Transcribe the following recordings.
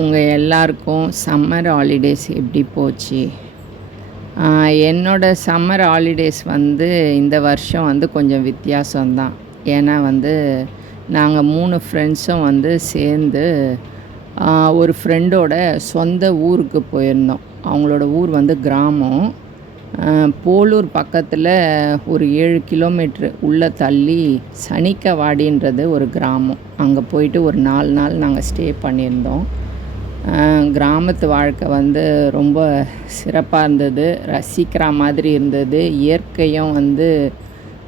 உங்கள் எல்லாருக்கும் summer holidays எப்படி போச்சு? என்னோட சம்மர் ஹாலிடேஸ் வந்து இந்த வருஷம் வந்து கொஞ்சம் வித்தியாசம்தான். ஏன்னா வந்து நாங்கள் 3 ஃப்ரெண்ட்ஸும் வந்து சேர்ந்து ஒரு ஃப்ரெண்டோட சொந்த ஊருக்கு போயிருந்தோம். அவங்களோட ஊர் வந்து கிராமம். போலூர் பக்கத்தில் ஒரு 7 கிலோமீட்ரு உள்ளே தள்ளி சனிக்கவாடின்றது ஒரு கிராமம். அங்கே போயிட்டு ஒரு 4 நாள் நாங்கள் ஸ்டே பண்ணியிருந்தோம். கிராமத்து வாழ்க்கை வந்து ரொம்ப சிறப்பாக இருந்தது. ரசிக்கிற மாதிரி இருந்தது. இயற்கையும் வந்து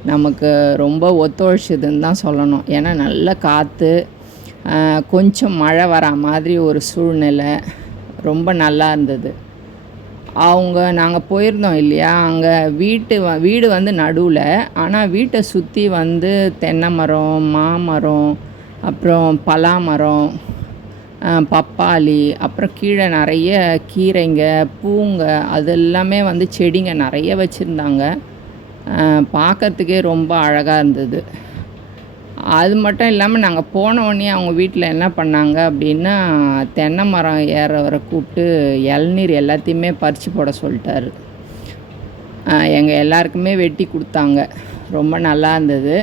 நமக்கு ரொம்ப ஒத்துழைச்சதுன்னு தான் சொல்லணும். ஏன்னா நல்ல காற்று, கொஞ்சம் மழை வரா மாதிரி ஒரு சூழ்நிலை ரொம்ப நல்லா இருந்தது. நாங்கள் போயிருந்தோம் இல்லையா, அங்கே வீடு வந்து நடுவில். ஆனால் வீட்டை சுற்றி வந்து தென்னை மரம், மாமரம், அப்புறம் பலாமரம், பப்பாளி, அப்புறம் கீழே நிறைய கீரைங்க, பூங்க, அது எல்லாமே வந்து செடிங்க நிறைய வச்சுருந்தாங்க. பார்க்கறதுக்கே ரொம்ப அழகாக இருந்தது. அது மட்டும் இல்லாமல் நாங்கள் போனோடனே அவங்க வீட்டில் என்ன பண்ணாங்க அப்படின்னா, தென்னை மரம் ஏறவரை கூப்பிட்டு இளநீர் எல்லாத்தையுமே பறித்து போட சொல்லிட்டாரு. எங்கள் எல்லாருக்குமே வெட்டி கொடுத்தாங்க. ரொம்ப நல்லா இருந்தது.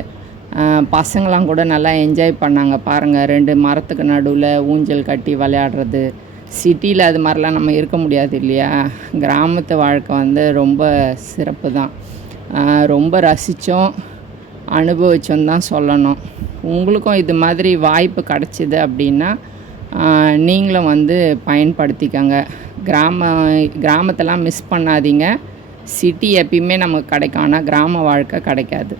பசங்களாம் கூட நல்லா என்ஜாய் பண்ணாங்க. பாருங்கள், 2 மரத்துக்கு நடுவில் ஊஞ்சல் கட்டி விளையாடுறது. சிட்டியில் அது மாதிரிலாம் நம்ம இருக்க முடியாது இல்லையா. கிராமத்து வாழ்க்கை வந்து ரொம்ப சிறப்பு தான். ரொம்ப ரசித்தோம், அனுபவித்தோன்னு தான் சொல்லணும். உங்களுக்கும் இது மாதிரி வாய்ப்பு கிடச்சிது அப்படின்னா நீங்களும் வந்து பயன்படுத்திக்கங்க. கிராமத்தெல்லாம் மிஸ் பண்ணாதீங்க. சிட்டி எப்பயுமே நமக்கு கிடைக்கும், ஆனால் கிராம வாழ்க்கை கிடைக்காது.